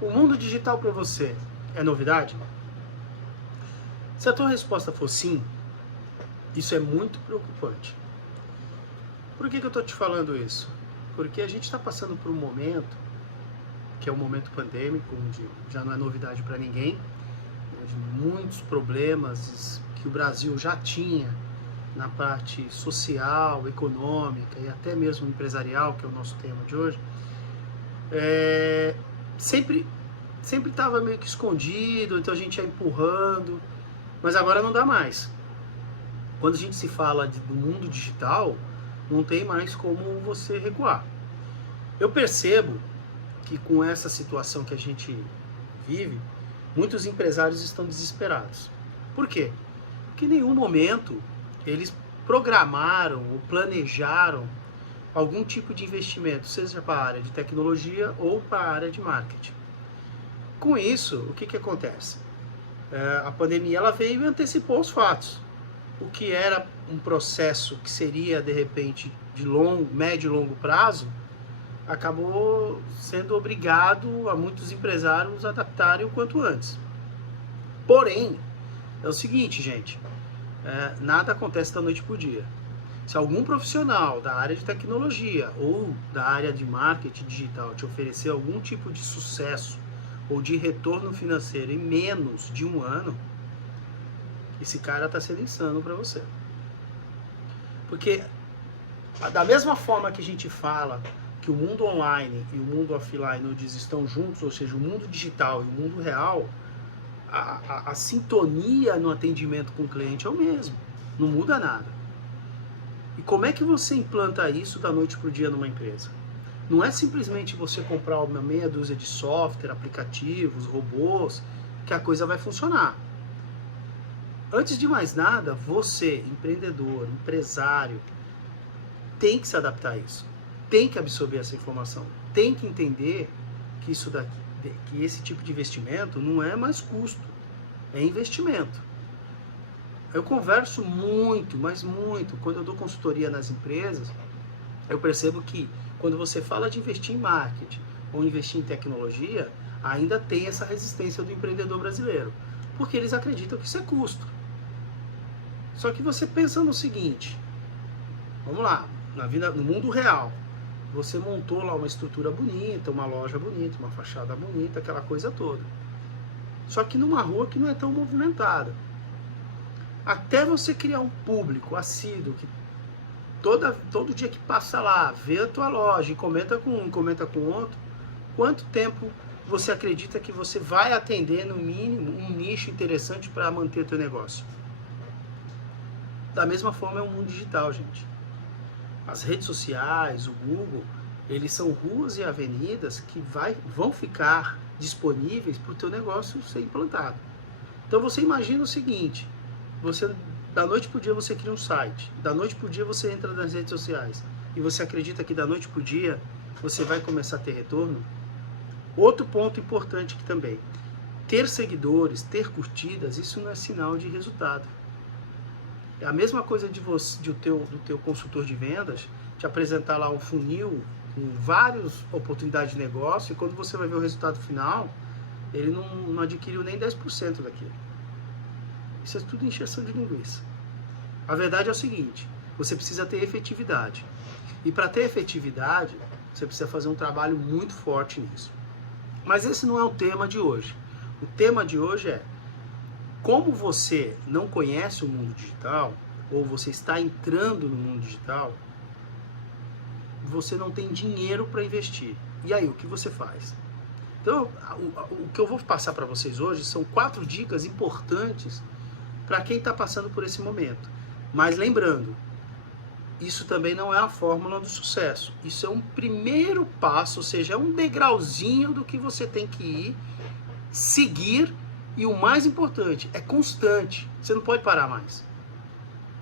O mundo digital para você é novidade? Se a tua resposta for sim, isso é muito preocupante. Por que eu estou te falando isso? Porque a gente está passando por um momento, que é um momento pandêmico, onde já não é novidade para ninguém, onde muitos problemas que o Brasil já tinha na parte social, econômica e até mesmo empresarial, que é o nosso tema de hoje, sempre estava meio que escondido, então a gente ia empurrando, mas agora não dá mais. Quando a gente se fala do mundo digital, não tem mais como você recuar. Eu percebo que com essa situação que a gente vive, muitos empresários estão desesperados. Por quê? Porque em nenhum momento eles programaram ou planejaram algum tipo de investimento, seja para a área de tecnologia ou para a área de marketing. Com isso, o que acontece? A pandemia ela veio e antecipou os fatos. O que era um processo que seria, de repente, de médio e longo prazo, acabou sendo obrigado a muitos empresários adaptarem o quanto antes. Porém, é o seguinte, gente, nada acontece da noite para o dia. Se algum profissional da área de tecnologia ou da área de marketing digital te oferecer algum tipo de sucesso ou de retorno financeiro em menos de um ano, esse cara está sendo insano para você. Porque da mesma forma que a gente fala que o mundo online e o mundo offline estão juntos, ou seja, o mundo digital e o mundo real, a sintonia no atendimento com o cliente é o mesmo, não muda nada. E como é que você implanta isso da noite para o dia numa empresa? Não é simplesmente você comprar uma meia dúzia de software, aplicativos, robôs, que a coisa vai funcionar. Antes de mais nada, você, empreendedor, empresário, tem que se adaptar a isso. Tem que absorver essa informação. Tem que entender que que esse tipo de investimento não é mais custo, é investimento. Eu converso muito, mas muito, quando eu dou consultoria nas empresas, eu percebo que quando você fala de investir em marketing ou investir em tecnologia, ainda tem essa resistência do empreendedor brasileiro, porque eles acreditam que isso é custo. Só que você pensa no seguinte, vamos lá, no mundo real, você montou lá uma estrutura bonita, uma loja bonita, uma fachada bonita, aquela coisa toda. Só que numa rua que não é tão movimentada. Até você criar um público assíduo, que todo dia que passa lá, vê a tua loja e comenta com um, comenta com outro, quanto tempo você acredita que você vai atender, no mínimo, um nicho interessante para manter teu negócio? Da mesma forma é o mundo digital, gente. As redes sociais, o Google, eles são ruas e avenidas que vão ficar disponíveis para o teu negócio ser implantado. Então você imagina o seguinte, da noite para o dia você cria um site, da noite para o dia você entra nas redes sociais e você acredita que da noite para o dia você vai começar a ter retorno? Outro ponto importante aqui também, ter seguidores, ter curtidas, isso não é sinal de resultado. É a mesma coisa do teu consultor de vendas, te apresentar lá um funil com várias oportunidades de negócio e quando você vai ver o resultado final, ele não adquiriu nem 10% daquilo. Isso é tudo encheção de linguiça. A verdade é o seguinte, você precisa ter efetividade. E para ter efetividade, você precisa fazer um trabalho muito forte nisso. Mas esse não é o tema de hoje. O tema de hoje é como você não conhece o mundo digital, ou você está entrando no mundo digital, você não tem dinheiro para investir. E aí, o que você faz? Então, o que eu vou passar para vocês hoje são 4 dicas importantes para quem está passando por esse momento. Mas lembrando, isso também não é a fórmula do sucesso. Isso é um primeiro passo, ou seja, é um degrauzinho do que você tem que ir, seguir, e o mais importante, é constante. Você não pode parar mais.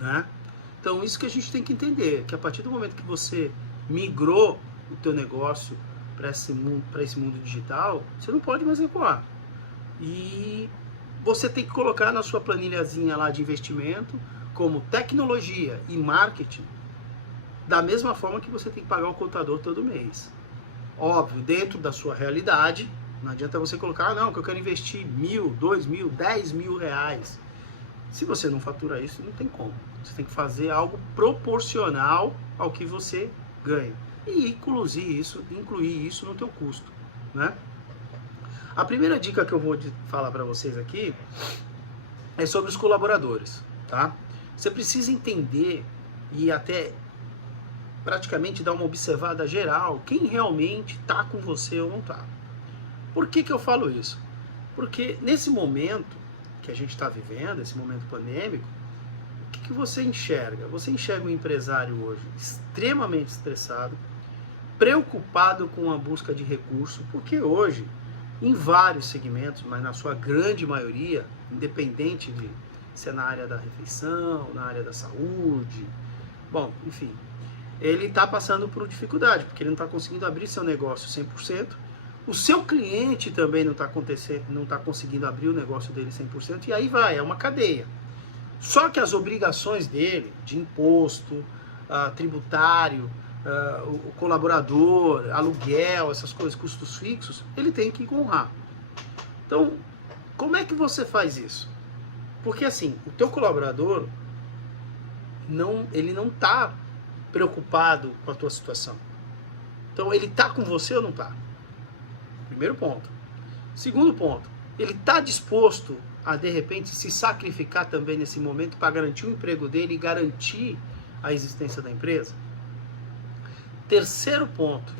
Né? Então, isso que a gente tem que entender, que a partir do momento que você migrou o teu negócio para esse mundo digital, você não pode mais recuar. E você tem que colocar na sua planilhazinha lá de investimento, como tecnologia e marketing, da mesma forma que você tem que pagar o contador todo mês. Óbvio, dentro da sua realidade, Não adianta você colocar, não, que eu quero investir 1.000, 2.000, 10.000 reais. Se você não fatura isso, não tem como. Você tem que fazer algo proporcional ao que você ganha. E incluir isso no teu custo, né? A primeira dica que eu vou falar para vocês aqui é sobre os colaboradores, tá? Você precisa entender e até praticamente dar uma observada geral quem realmente está com você ou não está. Por que eu falo isso? Porque nesse momento que a gente está vivendo, esse momento pandêmico, o que você enxerga? Você enxerga um empresário hoje extremamente estressado, preocupado com a busca de recurso, porque hoje, em vários segmentos, mas na sua grande maioria, independente de se é na área da refeição, na área da saúde, bom, enfim, ele está passando por dificuldade, porque ele não está conseguindo abrir seu negócio 100%, o seu cliente também não está conseguindo abrir o negócio dele 100%, e aí vai, é uma cadeia. Só que as obrigações dele, de imposto, tributário, o colaborador, aluguel, essas coisas, custos fixos, ele tem que honrar. Então, como é que você faz isso? Porque assim, o teu colaborador, ele não está preocupado com a tua situação. Então, ele está com você ou não está? Primeiro ponto. Segundo ponto, ele está disposto a, de repente, se sacrificar também nesse momento para garantir o emprego dele e garantir a existência da empresa? Terceiro ponto,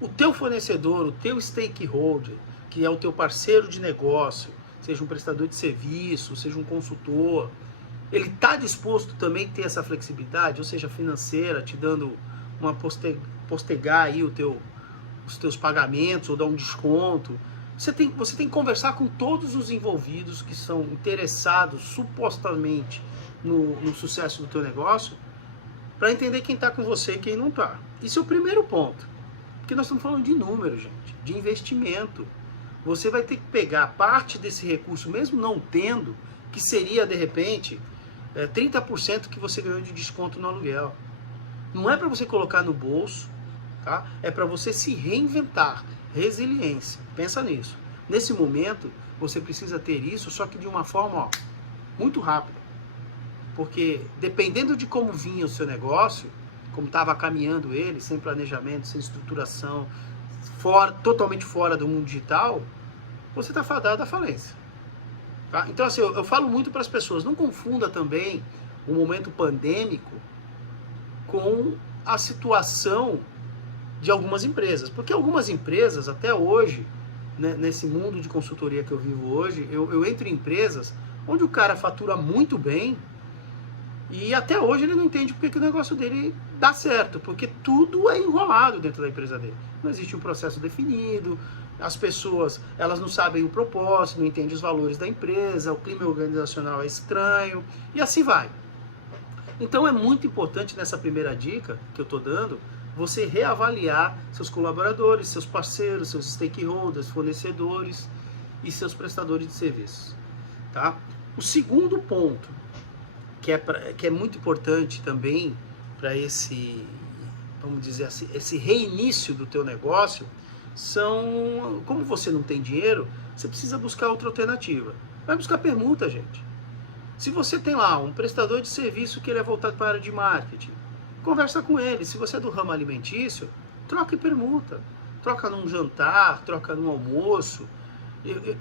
o teu fornecedor, o teu stakeholder, que é o teu parceiro de negócio, seja um prestador de serviço, seja um consultor, ele está disposto também a ter essa flexibilidade, ou seja, financeira, te dando uma postergar aí os teus pagamentos ou dar um desconto. Você tem que conversar com todos os envolvidos que são interessados supostamente no sucesso do teu negócio, para entender quem está com você e quem não está. Isso é o primeiro ponto. Porque nós estamos falando de número, gente, de investimento. Você vai ter que pegar parte desse recurso, mesmo não tendo, que seria, de repente, 30% que você ganhou de desconto no aluguel. Não é para você colocar no bolso, tá? É para você se reinventar. Resiliência. Pensa nisso. Nesse momento, você precisa ter isso, só que de uma forma muito rápida. Porque dependendo de como vinha o seu negócio, como estava caminhando ele, sem planejamento, sem estruturação, totalmente fora do mundo digital, você está fadado à falência. Tá? Então, assim, eu falo muito para as pessoas, não confunda também o momento pandêmico com a situação de algumas empresas. Porque algumas empresas, até hoje, né, nesse mundo de consultoria que eu vivo hoje, eu entro em empresas onde o cara fatura muito bem, e até hoje ele não entende porque que o negócio dele dá certo, porque tudo é enrolado dentro da empresa dele. Não existe um processo definido, as pessoas elas não sabem o propósito, não entendem os valores da empresa, o clima organizacional é estranho, e assim vai. Então é muito importante nessa primeira dica que eu estou dando, você reavaliar seus colaboradores, seus parceiros, seus stakeholders, fornecedores e seus prestadores de serviços. Tá? O segundo ponto, que é muito importante também para esse, vamos dizer assim, esse reinício do teu negócio, são, como você não tem dinheiro, você precisa buscar outra alternativa. Vai buscar permuta, gente. Se você tem lá um prestador de serviço que ele é voltado para a área de marketing, conversa com ele. Se você é do ramo alimentício, troca em permuta. Troca num jantar, troca num almoço.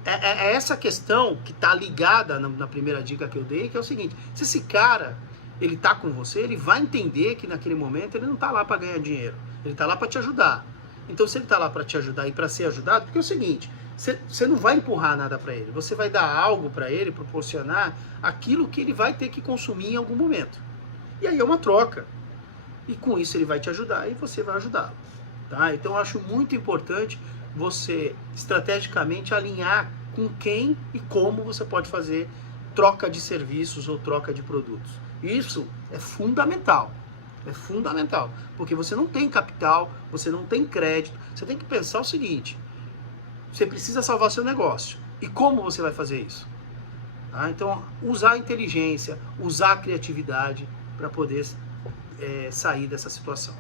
É essa questão que está ligada na primeira dica que eu dei, que é o seguinte: se esse cara ele está com você, ele vai entender que naquele momento ele não está lá para ganhar dinheiro, ele está lá para te ajudar. Então, se ele está lá para te ajudar e para ser ajudado, porque é o seguinte, você não vai empurrar nada para ele, você vai dar algo para ele, proporcionar aquilo que ele vai ter que consumir em algum momento. E aí é uma troca. E com isso ele vai te ajudar e você vai ajudá-lo. Tá? Então, eu acho muito importante você estrategicamente alinhar com quem e como você pode fazer troca de serviços ou troca de produtos. Isso é fundamental. É fundamental, porque você não tem capital, você não tem crédito. Você tem que pensar o seguinte: você precisa salvar seu negócio. E como você vai fazer isso? Tá? Então, usar a inteligência, usar a criatividade para poder sair dessa situação.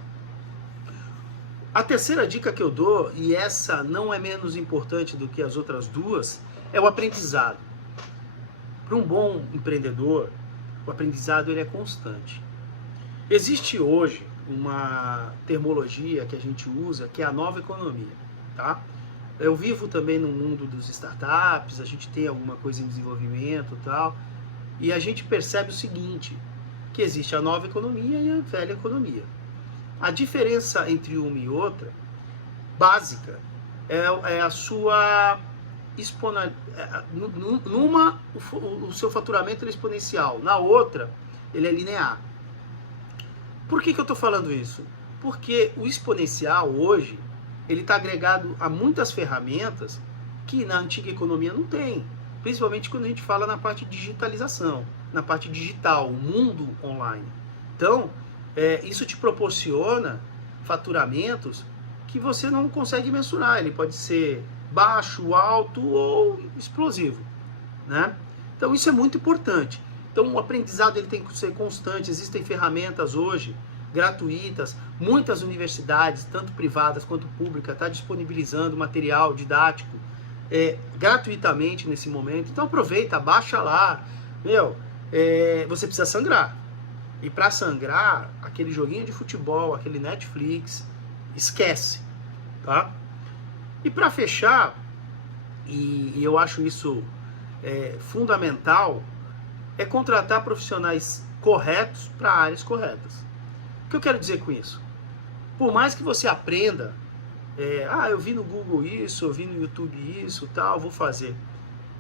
A terceira dica que eu dou, e essa não é menos importante do que as outras duas, é o aprendizado. Para um bom empreendedor, o aprendizado ele é constante. Existe hoje uma termologia que a gente usa, que é a nova economia, tá? Eu vivo também no mundo dos startups, a gente tem alguma coisa em desenvolvimento e tal, e a gente percebe o seguinte, que existe a nova economia e a velha economia. A diferença entre uma e outra, básica, é a sua numa o seu faturamento é exponencial, na outra ele é linear. Por que eu estou falando isso? Porque o exponencial hoje ele está agregado a muitas ferramentas que na antiga economia não tem, principalmente quando a gente fala na parte de digitalização, na parte digital, o mundo online. Então, isso te proporciona faturamentos que você não consegue mensurar. Ele pode ser baixo, alto ou explosivo, né? Então isso é muito importante. Então o aprendizado ele tem que ser constante. Existem ferramentas hoje gratuitas, muitas universidades, tanto privadas quanto públicas, estão disponibilizando material didático gratuitamente nesse momento. Então aproveita, baixa lá. Você precisa sangrar. E para sangrar, aquele joguinho de futebol, aquele Netflix, esquece, tá? E para fechar, e eu acho isso fundamental, é contratar profissionais corretos para áreas corretas. O que eu quero dizer com isso? Por mais que você aprenda, eu vi no Google isso, eu vi no YouTube isso, tal, vou fazer.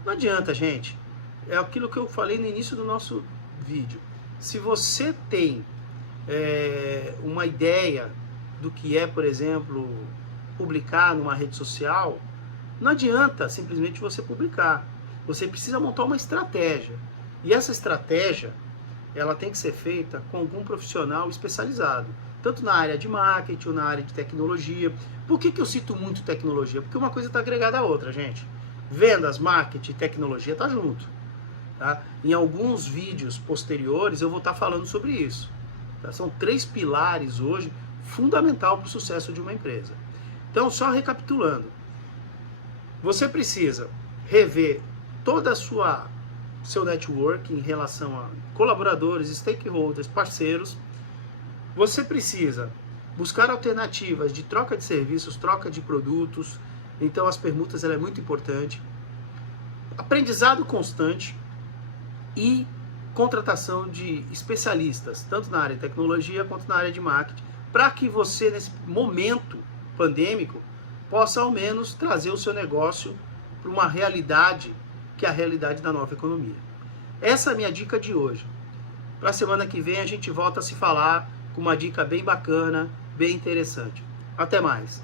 Não adianta, gente. É aquilo que eu falei no início do nosso vídeo. Se você tem uma ideia do que é, por exemplo, publicar numa rede social, não adianta simplesmente você publicar. Você precisa montar uma estratégia. E essa estratégia, ela tem que ser feita com algum profissional especializado, tanto na área de marketing ou na área de tecnologia. Por que eu cito muito tecnologia? Porque uma coisa está agregada à outra, gente. Vendas, marketing e tecnologia está junto. Tá? Em alguns vídeos posteriores eu vou estar falando sobre isso. Tá? São 3 pilares hoje fundamental para o sucesso de uma empresa. Então, só recapitulando, você precisa rever toda a seu network em relação a colaboradores, stakeholders, parceiros. Você precisa buscar alternativas de troca de serviços, troca de produtos. Então, as permutas ela é muito importante. Aprendizado constante e contratação de especialistas, tanto na área de tecnologia quanto na área de marketing, para que você, nesse momento pandêmico, possa ao menos trazer o seu negócio para uma realidade que é a realidade da nova economia. Essa é a minha dica de hoje. Para a semana que vem a gente volta a se falar com uma dica bem bacana, bem interessante. Até mais!